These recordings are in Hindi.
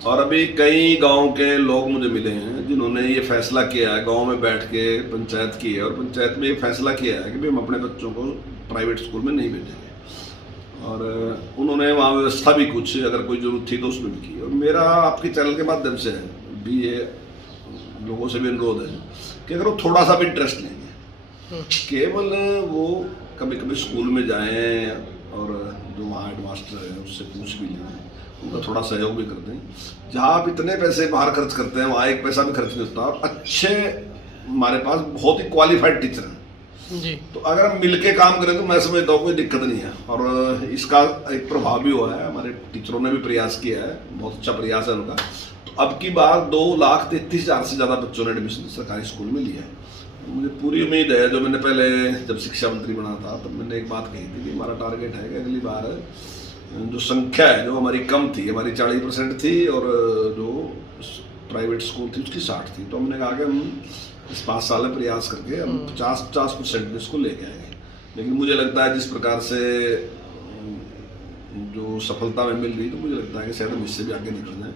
और अभी कई गांव के लोग मुझे मिले हैं जिन्होंने ये फैसला किया है, गांव में बैठ के पंचायत की है और पंचायत में ये फैसला किया है कि भाई हम अपने बच्चों को प्राइवेट स्कूल में नहीं भेजेंगे। और उन्होंने वहाँ व्यवस्था भी कुछ अगर कोई जरूरत थी तो उसमें भी की। और मेरा आपके चैनल के माध्यम से भी ये लोगों से भी अनुरोध है कि अगर वो थोड़ा सा भी इंटरेस्ट लेंगे, केवल वो कभी कभी स्कूल में जाएं और जो वहाँ हेड मास्टर है उससे पूछ भी लें, उनका थोड़ा सहयोग भी कर दें। जहाँ आप इतने पैसे बाहर खर्च करते हैं वहाँ एक पैसा भी खर्च नहीं होता और अच्छे हमारे पास बहुत ही क्वालिफाइड टीचर हैं जी। तो अगर हम मिलके काम करें तो मैं समझता हूँ कोई दिक्कत नहीं है। और इसका एक प्रभाव भी हुआ है, हमारे टीचरों ने भी प्रयास किया है, बहुत अच्छा प्रयास है उनका। तो अब की बार 2,33,000 से ज़्यादा बच्चों ने एडमिशन सरकारी स्कूल में लिया है। मुझे पूरी उम्मीद है, जो मैंने पहले जब शिक्षा मंत्री बना था तब मैंने एक बात कही थी कि हमारा टारगेट है कि अगली बार जो संख्या है जो हमारी कम थी, हमारी 40% थी और जो प्राइवेट स्कूल थी उसकी 60 थी, तो हमने कहा कि हम इस 5 साल में प्रयास करके हम 50% में इसको लेके आएंगे। लेकिन मुझे लगता है जिस प्रकार से जो सफलता में मिल रही तो मुझे लगता है कि शायद हम इससे भी आगे निकल जाए,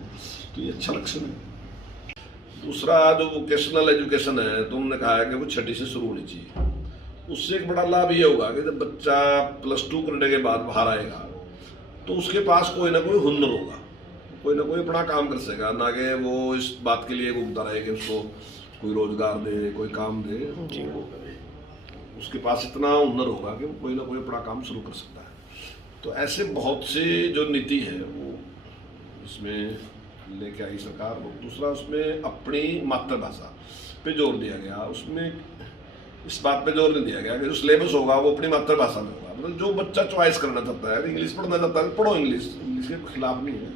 तो ये अच्छा लक्षण है। दूसरा जो वोकेशनल एजुकेशन है तो उन्होंने कहा है कि वो 6ठी से शुरू होनी चाहिए। उससे एक बड़ा लाभ ये होगा कि जब बच्चा +2 करने के बाद बाहर आएगा तो उसके पास कोई ना कोई हुनर होगा, कोई ना कोई अपना काम कर सकेगा, ना कि वो इस बात के लिए घूमता रहे कि उसको कोई रोजगार दे, कोई काम दे। तो उसके पास इतना हुनर होगा कि वो कोई ना कोई अपना काम शुरू कर सकता है। तो ऐसे बहुत से जो नीति है वो इसमें लेके आई सरकार। दूसरा उसमें अपनी मातृभाषा पे जोर दिया गया, उसमें इस बात पे जोर नहीं दिया गया कि जो सिलेबस होगा वो अपनी मातृभाषा में होगा। मतलब जो बच्चा चॉइस करना चाहता है, इंग्लिश पढ़ना चाहता है, पढ़ो इंग्लिश के खिलाफ नहीं है,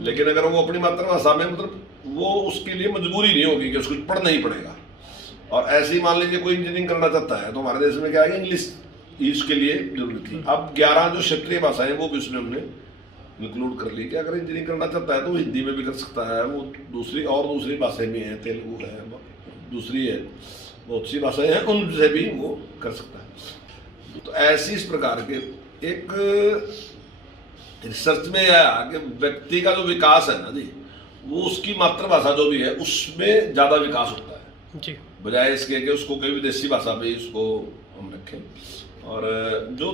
लेकिन अगर वो अपनी मातृभाषा में, मतलब वो उसके लिए मजबूरी नहीं होगी कि उसको पढ़ना ही पड़ेगा। और ऐसे ही मान लीजिए कोई इंजीनियरिंग करना चाहता है तो हमारे देश में क्या है, इंग्लिश इसके लिए जरूरी थी। अब 11 जो क्षेत्रीय भाषाएं वो भी उसमें हमने इंक्लूड कर ली कि अगर इंजीनियरिंग करना चाहता है तो हिंदी में भी कर सकता है, वो दूसरी भाषाएं भी हैं, तेलुगु है, दूसरी है, बहुत सी भाषाएं हैं, उनसे भी वो कर सकता है। तो ऐसी इस प्रकार के एक रिसर्च में आया कि व्यक्ति का जो विकास है ना जी, वो उसकी मातृभाषा जो भी है उसमें ज़्यादा विकास होता है जी, बजाय इसके कि उसको कोई विदेशी भाषा में उसको हम रखें। और जो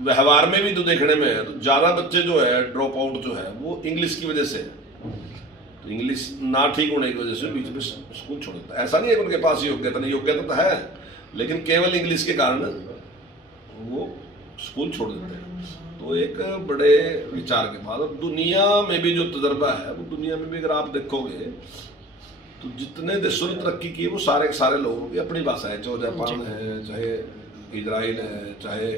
व्यवहार में भी जो देखने में है तो ज़्यादा बच्चे जो है ड्रॉप आउट जो है वो इंग्लिश की वजह से है। तो इंग्लिश ना ठीक होने की वजह से बीच में स्कूल छोड़ देता है। ऐसा नहीं है कि उनके पास योग्यता नहीं, योग्यता तो है, लेकिन केवल इंग्लिश के कारण वो स्कूल छोड़ देते हैं। तो एक बड़े विचार के बाद अब दुनिया में भी जो तजर्बा है, वो दुनिया में भी अगर आप देखोगे तो जितने देशों ने तरक्की की वो सारे के सारे लोगों की अपनी भाषा है, चाहे जापान है, चाहे इजराइल है, चाहे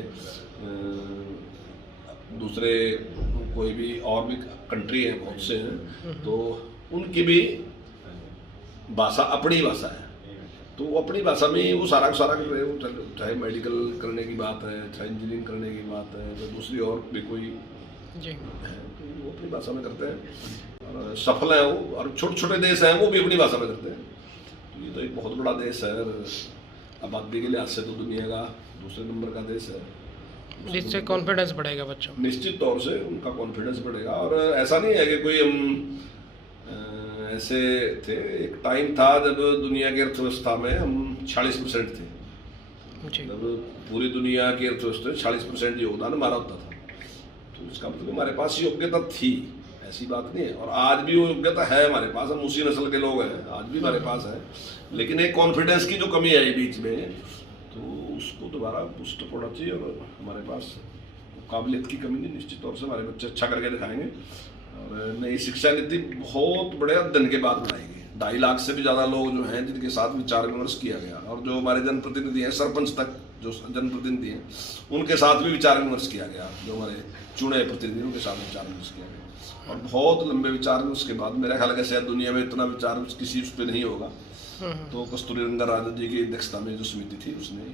दूसरे कोई भी और भी कंट्री है, बहुत से हैं, तो उनकी भी भाषा अपनी भाषा है। तो वो अपनी भाषा में वो सारा कर रहे हो, चाहे मेडिकल करने की बात है, चाहे इंजीनियरिंग करने की बात है, तो दूसरी और भी कोई जी है तो वो अपनी भाषा में करते हैं और सफल है वो। और छोटे छोटे देश हैं वो भी अपनी भाषा में करते हैं। तो ये तो एक बहुत बड़ा देश है और आबादी के लिहाज से तो दुनिया का दूसरे नंबर का देश है। जिससे कॉन्फिडेंस बढ़ेगा बच्चों में। निश्चित तौर से उनका कॉन्फिडेंस बढ़ेगा। और ऐसा नहीं है कि कोई हम ऐसे थे, एक टाइम था जब दुनिया की अर्थव्यवस्था में हम 40% थे, जब पूरी दुनिया की अर्थव्यवस्था 40% योगदान हमारा होता था। तो इसका मतलब हमारे पास योग्यता थी, ऐसी बात नहीं है। और आज भी वो योग्यता है हमारे पास, हम उसी नस्ल के लोग हैं, आज भी हमारे पास है। लेकिन एक कॉन्फिडेंस की जो कमी आई बीच में, तो उसको दोबारा बूस्टअप होना चाहिए। और हमारे पास काबिलियत की कमी नहीं, निश्चित तौर से हमारे बच्चे अच्छा करके दिखाएंगे। और नई शिक्षा नीति बहुत बड़े अध्ययन के बाद बनाएगी। 2.5 लाख से भी ज़्यादा लोग जो हैं जिनके साथ विचार विमर्श किया गया, और जो हमारे जनप्रतिनिधि हैं, सरपंच तक जो जनप्रतिनिधि हैं उनके साथ भी विचार विमर्श किया गया, जो हमारे चुने प्रतिनिधि उनके साथ विचार विमर्श किया गया। और बहुत लंबे विचार विमर्श के बाद मेरा ख्याल है शायद दुनिया में इतना विचार विमर्श किसी उस पर नहीं होगा। तो कस्तूरी रंगन राजन जी की अध्यक्षता में जो समिति थी उसने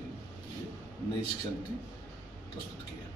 नई शिक्षा नीति प्रस्तुत की है।